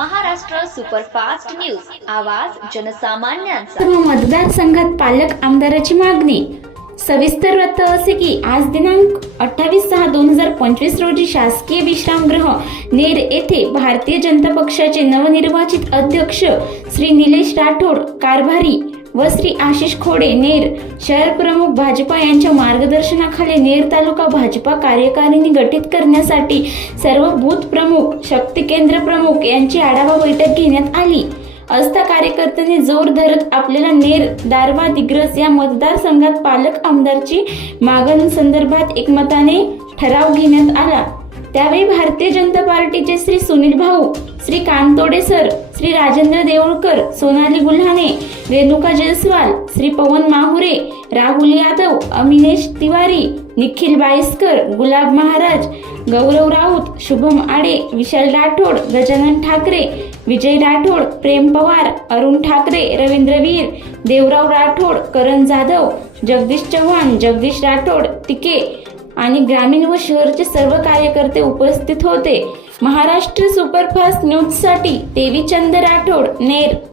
Maharashtra superfast news. आवाज जनसामान्यांचा. सर्व मतदारसंघात पालक आमदाराची मागणी. सविस्तर वृत्त असे की आज दिनांक अठ्ठावीस सहा दोन हजार पंचवीस रोजी शासकीय विश्रामगृह नेर येथे भारतीय जनता पक्षाचे नवनिर्वाचित अध्यक्ष श्री निलेश राठोड कारभारी व श्री आशिष खोडे नेर शहर प्रमुख भाजपा यांच्या मार्गदर्शनाखाली नेर तालुका भाजपा कार्यकारिणी गठीत करण्यासाठी सर्व बूथ प्रमुख शक्ती केंद्र प्रमुख यांची आढावा बैठक घेण्यात आली. असता कार्यकर्त्यांनी जोर धरत आपल्याला नेर दारवा दिग्रस या मतदारसंघात पालक आमदारची मागणी संदर्भात एकमताने ठराव घेण्यात आला. त्यावेळी भारतीय जनता पार्टीचे श्री सुनील भाऊ श्री कानतोडे सर श्री राजेंद्र देऊळकर सोनाली गुल्हाणे रेणुका जयस्वाल श्री पवन माहुरे राहुल यादव अमिनेश तिवारी निखिल बाईसकर गुलाब महाराज गौरव राऊत शुभम आडे विशाल राठोड गजानन ठाकरे विजय राठोड प्रेम पवार अरुण ठाकरे रवींद्र वीर देवराव राठोड करण जाधव जगदीश चव्हाण जगदीश राठोड तिके आणि ग्रामीण व शहरचे सर्व कार्यकर्ते उपस्थित होते. महाराष्ट्र सुपरफास्ट न्यूजसाठी देवीचंद राठोड नेर